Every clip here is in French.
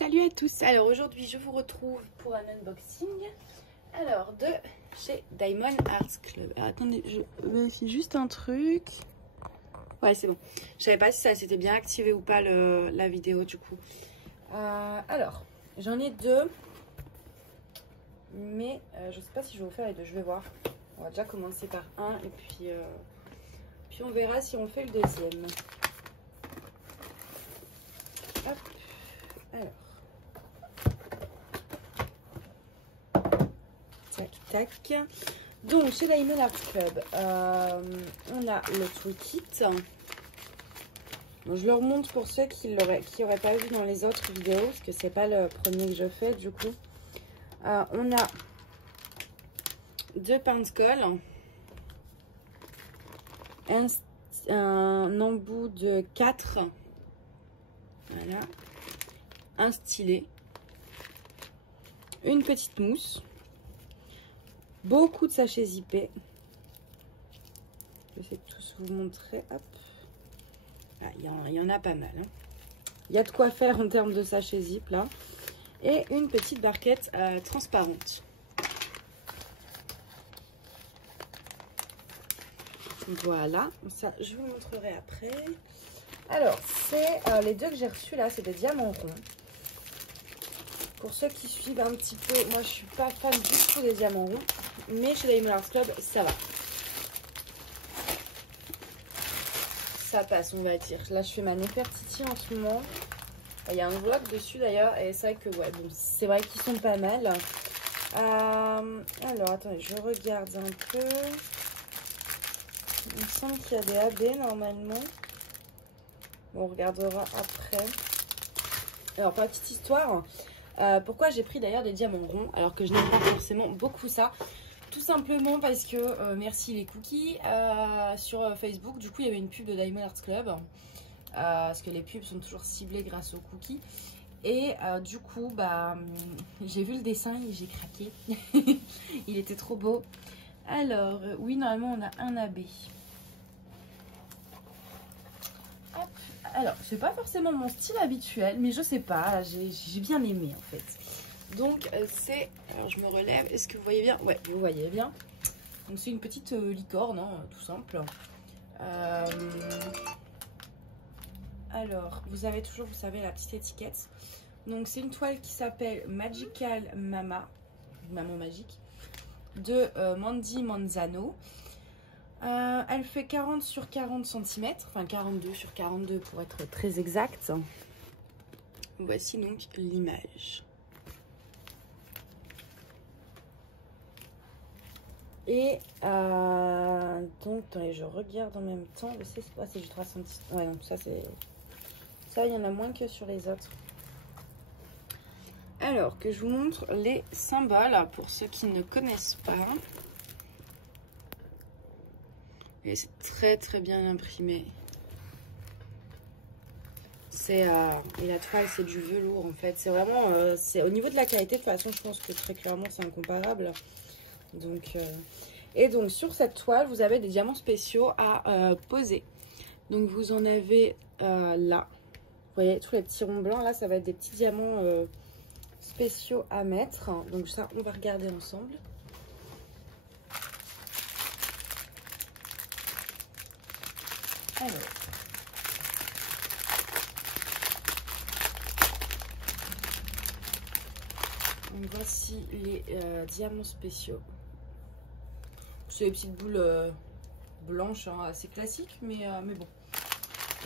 Salut à tous. Alors aujourd'hui je vous retrouve pour un unboxing. Alors de chez Diamond Art Club. Alors, attendez, je vérifie juste un truc. Ouais, c'est bon. Je savais pas si ça s'était bien activé ou pas la vidéo du coup. Alors j'en ai deux, mais je sais pas si je vais vous faire les deux. Je vais voir. On va déjà commencer par un et puis on verra si on fait le deuxième. Hop. Alors. Tac, tac. Donc, chez Diamond Art Club, on a le toolkit. Donc, je le remonte pour ceux qui n'auraient pas vu dans les autres vidéos, parce que c'est pas le premier que je fais, du coup. On a deux paints colle, un embout de 4, voilà, un stylet, une petite mousse, beaucoup de sachets zippés. Je vais tous vous montrer. Hop. Ah, il y en a pas mal. Hein. Il y a de quoi faire en termes de sachets zip là. Et une petite barquette transparente. Voilà. Ça, je vous montrerai après. Alors, c'est les deux que j'ai reçus là, c'est des diamants ronds. Pour ceux qui suivent un petit peu, moi je suis pas fan du tout des diamants ronds, mais chez Diamond Art Club, ça va. Ça passe, on va dire. Là, je fais ma Nefertiti en ce moment. Il y a un vlog dessus d'ailleurs, et c'est vrai que, ouais, bon, c'est vrai qu'ils sont pas mal. Alors, attendez, je regarde un peu. Il me semble qu'il y a des AB normalement. Bon, on regardera après. Alors, petite histoire. Pourquoi j'ai pris d'ailleurs des diamants ronds alors que je n'aime pas forcément beaucoup ça, tout simplement parce que merci les cookies sur Facebook. Du coup il y avait une pub de Diamond Art Club parce que les pubs sont toujours ciblées grâce aux cookies, et du coup bah j'ai vu le dessin et j'ai craqué. Il était trop beau. Alors oui, normalement on a un AB. Alors, c'est pas forcément mon style habituel, mais je sais pas, j'ai bien aimé en fait. Donc, c'est... Alors, je me relève, est-ce que vous voyez bien? Ouais, vous voyez bien. Donc, c'est une petite licorne, hein, tout simple. Alors, vous avez toujours, vous savez, la petite étiquette. Donc, c'est une toile qui s'appelle Magical Mama, Maman Magique, de Mandy Manzano. Elle fait 40 sur 40 cm, enfin 42 sur 42 pour être très exact. Voici donc l'image. Et donc, attendez, je regarde en même temps. C'est du 310. Ouais, non, ça c'est... Ça, il y en a moins que sur les autres. Alors, que je vous montre les symboles pour ceux qui ne connaissent pas. Et c'est très bien imprimé. Et la toile, c'est du velours en fait. C'est vraiment, c'est au niveau de la qualité, de toute façon, je pense que très clairement c'est incomparable. Donc, et donc sur cette toile, vous avez des diamants spéciaux à poser. Donc vous en avez là. Vous voyez tous les petits ronds blancs là, ça va être des petits diamants spéciaux à mettre. Donc ça, on va regarder ensemble. Alors, donc voici les diamants spéciaux. C'est des petites boules blanches, hein, assez classiques, mais bon.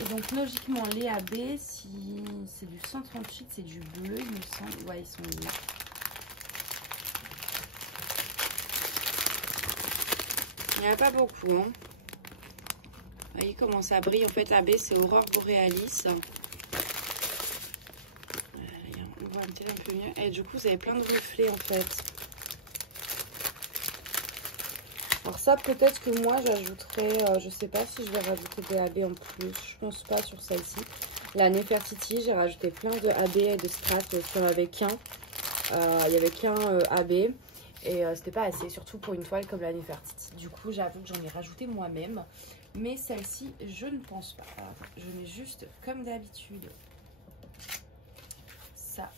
Et donc logiquement les AB, si c'est du 138, c'est du bleu, il me semble. Ouais, ils sont bleus. Il n'y en a pas beaucoup, hein. Vous voyez comment ça brille. En fait, AB, c'est Aurore Borealis. On voit un peu mieux. Et du coup, vous avez plein de reflets, en fait. Alors ça, peut-être que moi, j'ajouterai... je sais pas si je vais rajouter des AB en plus. Je pense pas sur celle-ci. La Nefertiti, j'ai rajouté plein de AB et de strass. Il n'y avait qu'un. Il n'y avait qu'un AB. Et c'était pas assez, surtout pour une toile comme la Nefertiti. Du coup, j'avoue que j'en ai rajouté moi-même. Mais celle-ci, je ne pense pas. Alors, je mets juste, comme d'habitude, ça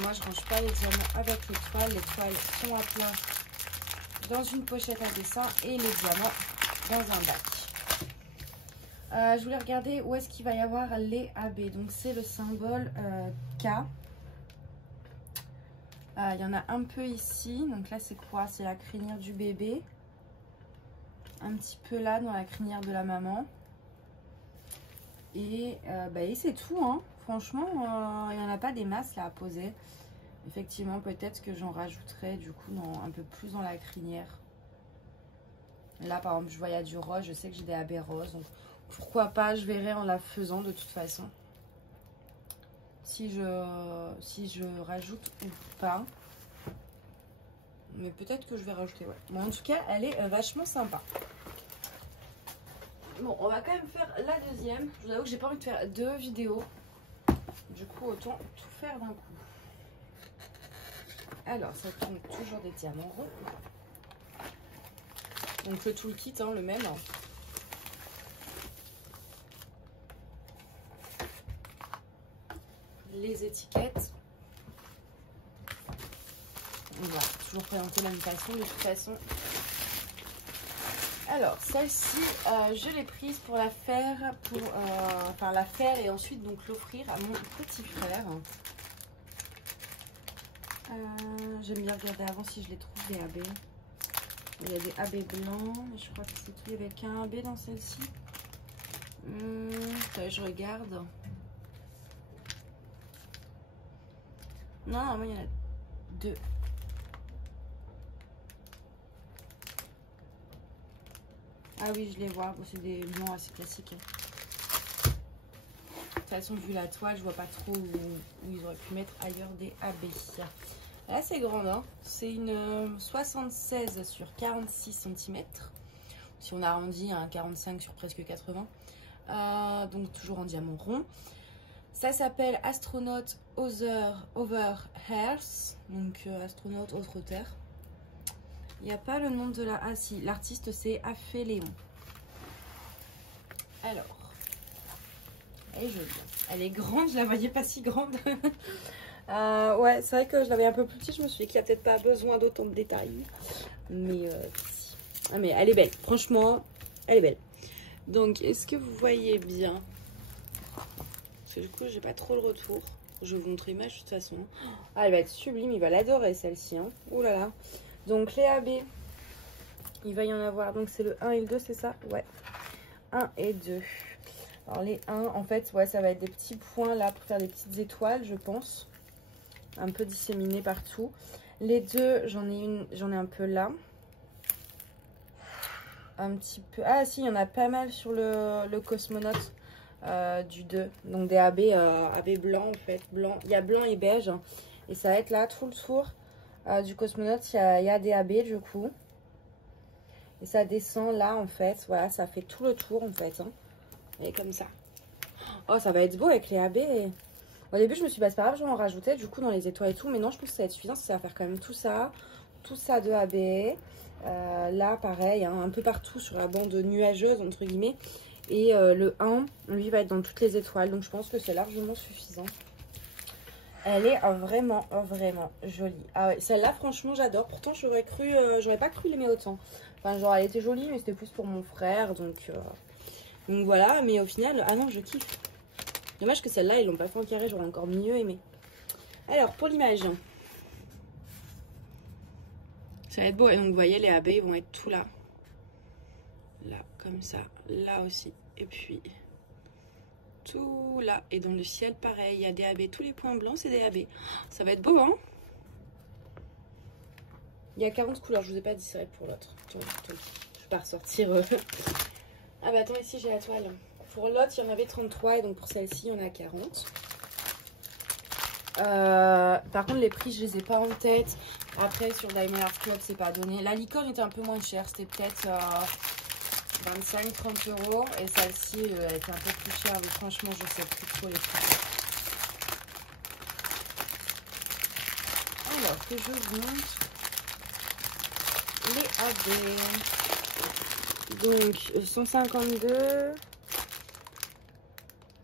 que moi je range pas les diamants avec les toiles. Les toiles sont à plat dans une pochette à dessin et les diamants dans un bac. Je voulais regarder où est-ce qu'il va y avoir les AB. Donc c'est le symbole K. Il y en a un peu ici. Donc là c'est quoi? C'est la crinière du bébé. Un petit peu là dans la crinière de la maman. Et c'est tout, hein. Franchement, il n'y en a pas des masses là à poser. Effectivement, peut-être que j'en rajouterai du coup un peu plus dans la crinière. Là, par exemple, je vois il y a du rose. Je sais que j'ai des AB roses. Donc, pourquoi pas, je verrai en la faisant de toute façon. Si je rajoute ou pas. Mais peut-être que je vais rajouter, ouais. Bon, en tout cas, elle est vachement sympa. Bon, on va quand même faire la deuxième. Je vous avoue que j'ai pas envie de faire 2 vidéos. Du coup, autant tout faire d'un coup. Alors, ça tourne toujours des diamants ronds. Donc le toolkit, hein, le même. Les étiquettes. On va toujours présenter la même façon, de toute façon. Alors, celle-ci, je l'ai prise pour la faire, la faire et ensuite donc l'offrir à mon petit frère. J'aime bien regarder avant si je les trouve des AB. Il y a des AB blancs, mais je crois que c'est tout. Il n'y avait qu'un AB dans celle-ci. Je regarde. Non, moi il y en a 2. Ah oui, je les vois. Bon, c'est des blancs assez classiques. De toute façon, vu la toile, je vois pas trop où ils auraient pu mettre ailleurs des AB. Là, c'est grande, hein. C'est une 76 sur 46 cm. Si on arrondit à un 45 sur presque 80. Donc, toujours en diamant rond. Ça s'appelle Astronaut Over Earth. Donc, astronaute autre terre. Il n'y a pas le nom de la... Ah si, l'artiste c'est Aphéléon. Alors, elle est jolie. Elle est grande, je la voyais pas si grande. Ouais, c'est vrai que je l'avais un peu plus petite. Je me suis dit qu'il n'y a peut-être pas besoin d'autant de détails. Mais, ah, mais elle est belle. Franchement, elle est belle. Donc, est-ce que vous voyez bien? Parce que du coup, j'ai pas trop le retour. Je vais vous montrer l'image de toute façon. Ah, elle va être sublime. Il va l'adorer celle-ci. Hein. Ouh là là. Donc les AB, il va y en avoir, donc c'est le 1 et le 2, c'est ça? Ouais, 1 et 2. Alors les 1, en fait, ouais, ça va être des petits points là pour faire des petites étoiles, je pense. Un peu disséminés partout. Les 2, j'en ai un peu là. Un petit peu, ah si, il y en a pas mal sur le cosmonaute du 2. Donc des AB, AB blanc en fait, blanc. Il y a blanc et beige. Et ça va être là tout le tour. Du cosmonaute, il y a des AB du coup. Et ça descend là en fait. Voilà, ça fait tout le tour en fait. Hein. Et comme ça. Oh, ça va être beau avec les AB. Au début, je me suis dit, bah, c'est pas grave, je vais en rajouter du coup dans les étoiles et tout. Mais non, je pense que ça va être suffisant. Ça va faire quand même tout ça. Tout ça de AB. Là, pareil, hein, un peu partout sur la bande nuageuse entre guillemets. Et le 1, lui, va être dans toutes les étoiles. Donc, je pense que c'est largement suffisant. Elle est vraiment, vraiment jolie. Ah ouais, celle-là, franchement, j'adore. Pourtant, j'aurais pas cru l'aimer autant. Enfin, genre, elle était jolie, mais c'était plus pour mon frère. Donc voilà. Mais au final, ah non, je kiffe. Dommage que celle-là, ils l'ont pas fait en carré. J'aurais encore mieux aimé. Alors, pour l'image. Ça va être beau. Et donc, vous voyez, les AB, ils vont être tout là. Là, comme ça. Là aussi. Et puis... tout là, et dans le ciel pareil, il y a des AB, tous les points blancs c'est des AB, ça va être beau hein. Il y a 40 couleurs, je vous ai pas dit c'est vrai pour l'autre. Je vais pas ressortir ah bah attends, ici j'ai la toile. Pour l'autre il y en avait 33 et donc pour celle-ci il y en a 40. Par contre les prix je les ai pas en tête. Après sur Diamond Art Club c'est pas donné. La licorne était un peu moins chère, c'était peut-être 25-30 € et celle-ci elle était un peu plus chère, mais franchement je sais plus trop les prix. Alors que je vous montre les AB. Donc 152.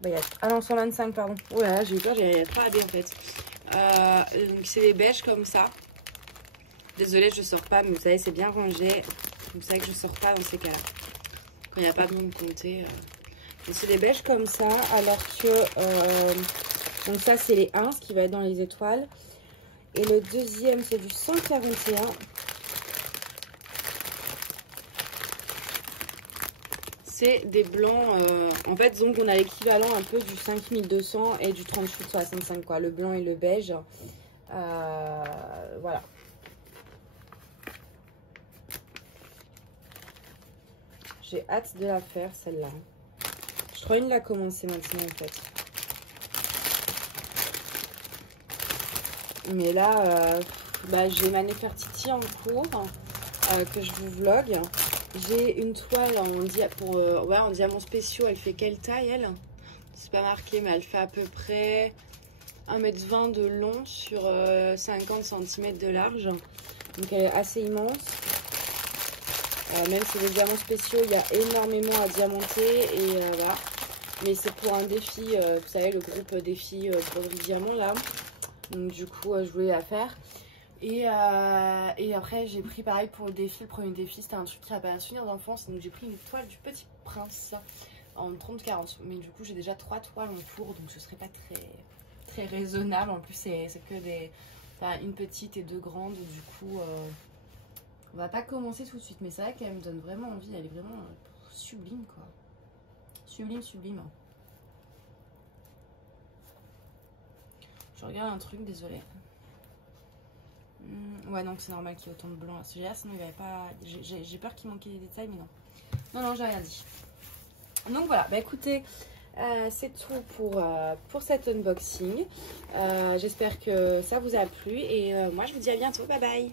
Bah, ah non 125 pardon. Oh là là j'ai eu peur, j'ai pas AB en fait. Donc c'est des beiges comme ça. Désolée, je sors pas, mais vous savez, c'est bien rangé. Vous savez que je sors pas dans ces cas-là. Quand il n'y a pas besoin de compter. C'est des beiges comme ça, alors que... donc ça, c'est les 1, ce qui va être dans les étoiles. Et le deuxième, c'est du 141. C'est des blancs. En fait, donc on a l'équivalent un peu du 5200 et du 3865, quoi. Le blanc et le beige. Voilà. J'ai hâte de la faire, celle-là. Je crois une la commencer maintenant, en fait. Mais là, j'ai ma Nefertiti en cours que je vous vlog. J'ai une toile en diamants spéciaux. Elle fait quelle taille, elle? C'est pas marqué, mais elle fait à peu près 1,20 m de long sur 50 cm de large. Donc elle est assez immense. Même si les diamants spéciaux, il y a énormément à diamanter. Et voilà. Mais c'est pour un défi, vous savez, le groupe défi broderie diamant là. Donc du coup, je voulais la faire. Et après, j'ai pris pareil pour le défi. Le premier défi, c'était un truc qui rappelle un souvenir d'enfance. Donc j'ai pris une toile du Petit Prince en 30-40. Mais du coup, j'ai déjà 3 toiles en cours. Donc ce serait pas très raisonnable. En plus, c'est que des... Enfin, une petite et 2 grandes. Du coup, on va pas commencer tout de suite. Mais c'est vrai qu'elle me donne vraiment envie. Elle est vraiment sublime, quoi. Sublime, sublime. Je regarde un truc, désolée. Ouais, donc c'est normal qu'il y ait autant de blanc à ce sujet-là, sinon il n'y avait pas... J'ai peur qu'il manquait des détails, mais non. Non, j'ai rien dit. Donc voilà, écoutez, c'est tout pour cet unboxing. J'espère que ça vous a plu et moi je vous dis à bientôt, bye bye.